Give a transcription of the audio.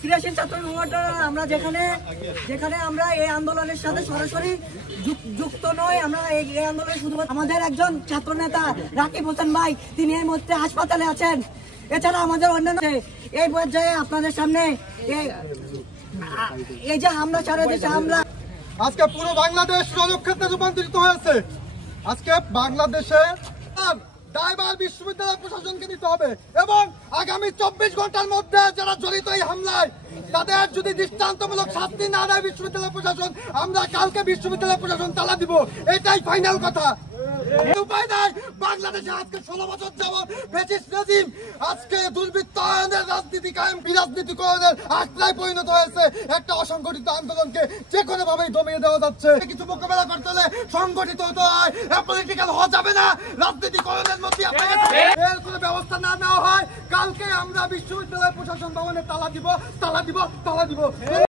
ক্রিয়াশীল ছাত্র সংগঠন আমরা যেখানে আমরা এই আন্দোলনের সাথে সরাসরি যুক্ত নই। আমরা এই আন্দোলনে শুধুমাত্র আমাদের একজন ছাত্র নেতা রাকিব হোসেন ভাই, তিনি এই মুহূর্তে হাসপাতালে আছেন। এছাড়া আমাদের অন্যান্য এই পর্যায়ে আপনাদের সামনে এই যে হামলা, সারা দেশে হামলা, আজকে পুরো বাংলাদেশ রণক্ষেত্রে রূপান্তরিত হয়েছে। আজকে বাংলাদেশে দায়ভার বিশ্ববিদ্যালয় প্রশাসনকে নিতে হবে এবং আগামী 24 ঘন্টার মধ্যে যারা জড়িত এই হামলায় তাদের যদি দৃষ্টান্তমূলক শাস্তি না দেয় বিশ্ববিদ্যালয় প্রশাসন, আমরা কালকে বিশ্ববিদ্যালয় প্রশাসন তালা দিব। এটাই ফাইনাল কথা। উপায় নাই, বাংলাদেশে আজকে 16 বছর যাবত ফ্যাসিস্ট রেজিম আজকে দুর্বৃত্তায়নের রাজনীতি কায়েম, বিরাজনীতিকরণের আখড়ায় পরিণত হয়েছে। একটা অসংগঠিত আন্দোলনকে যে কোনো ভাবেই দমিয়ে দেওয়া যাচ্ছে। কিছু মোকাবেলা করতে হলে সংগঠিত হতে হয়, পলিটিক্যাল হওয়া যাবে না। রাজনীতিকরণের মধ্যে এর কোনো ব্যবস্থা না নেওয়া হয়, কালকে আমরা বিশ্ববিদ্যালয় প্রশাসন ভবনে তালা দিব।